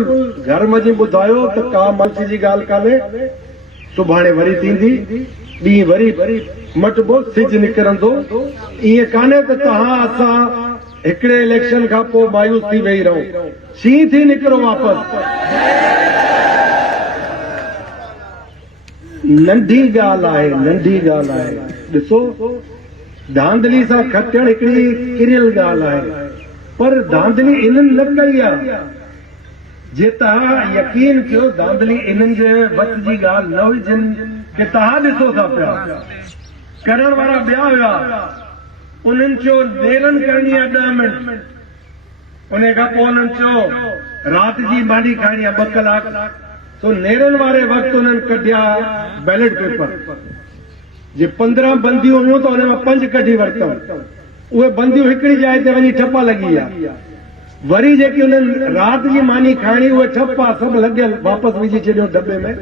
घर में जी ॿुधायो त का मंच जी ॻाल्हि कान्हे। सुभाणे वरी थींदी, ॾींहुं वरी मटबो, सिज निकिरंदो। ईअं कान्हे त तव्हां असां हिकिड़े इलेक्शन खां पोइ मायूस थी वेही रहूं। शींहं थी निकिरो वापसि। नंढी ॻाल्हि आहे, नंढी ॻाल्हि आहे। ॾिसो, धांधली सां खटणु हिकिड़ी किरियल ॻाल्हि आहे, पर धांधली इन्हनि न कई आहे। जे तव्हां यकीन कयो धांधली इन्हनि जे वक़्त जी ॻाल्हि न हुई जिन खे तव्हां ॾिसो था पिया। करण वारा ॿिया हुया। उन्हनि चयो नेरनि करणी आहे 10 मिंट, उन खां पोइ उन्हनि चयो राति जी मानी खाइणी आहे 2 कलाक। तो नेरनि वारे वक़्तु उन्हनि कढिया बैलेट पेपर। जे 15 बंदियूं हुयूं त उन मां 5 कढी वरितऊं। उहे बंदियूं हिकिड़ी जाइ ते वञी ठपा लॻी आहे। वरी जेकी उन्हनि राति जी मानी खाइणी, उहे ठपा सभु लॻियल वापसि विझी छॾियो दॿे में।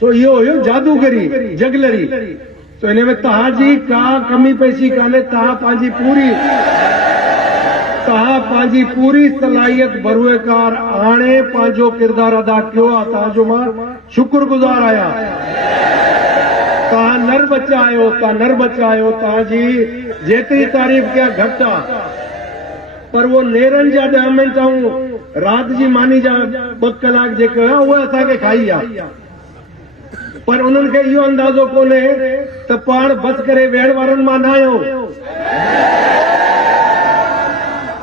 सो इहो हुयो जादूगरी, जगलरी। तो इन में तव्हांजी का कमी पेशी कान्हे। तव्हां पंहिंजी पूरी सलाहियत बरूएकार आणे पंहिंजो किरदारु अदा कयो आहे। तव्हांजो मां शुक्रगुज़ार आहियां। तव्हां नर बचा आहियो। तव्हांजी जेतिरी तारीफ़ कया घटि आहे। पर वो नेरनि जा 10 मिंट ऐं राति जी मानी जा 2 कलाक जेके हुया, उहे असांखे खाई आहे। पर उन्हनि खे इहो अंदाज़ो कोन्हे त पाण बसि करे वेहण वारनि मां न आहियूं।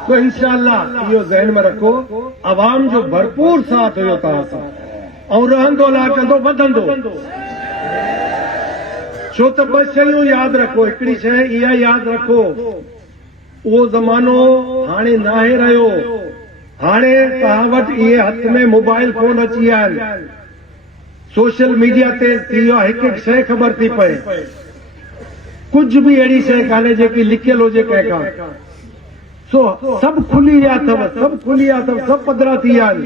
तो इंशाअल्लाह इहो ज़हन में रखो, अवाम जो भरपूर साथ हुयो तव्हां सां, ऐं रहंदो लाकंदो वधंदो। छो त 2 शयूं यादि रखो। हिकिड़ी शइ इहा यादि रखो, उहो ज़मानो हाणे न आहे रहियो। हाणे तव्हां वटि इहे हथ में मोबाइल फोन अची विया आहिनि। सोशल मीडिया ते थी वियो आहे, हिकु शइ ख़बर थी पए। कुझु बि अहिड़ी शइ कान्हे जेकी लिखियल हुजे कंहिंखां। सो सभु खुली विया अथव, सभु पधरा थी विया आहिनि।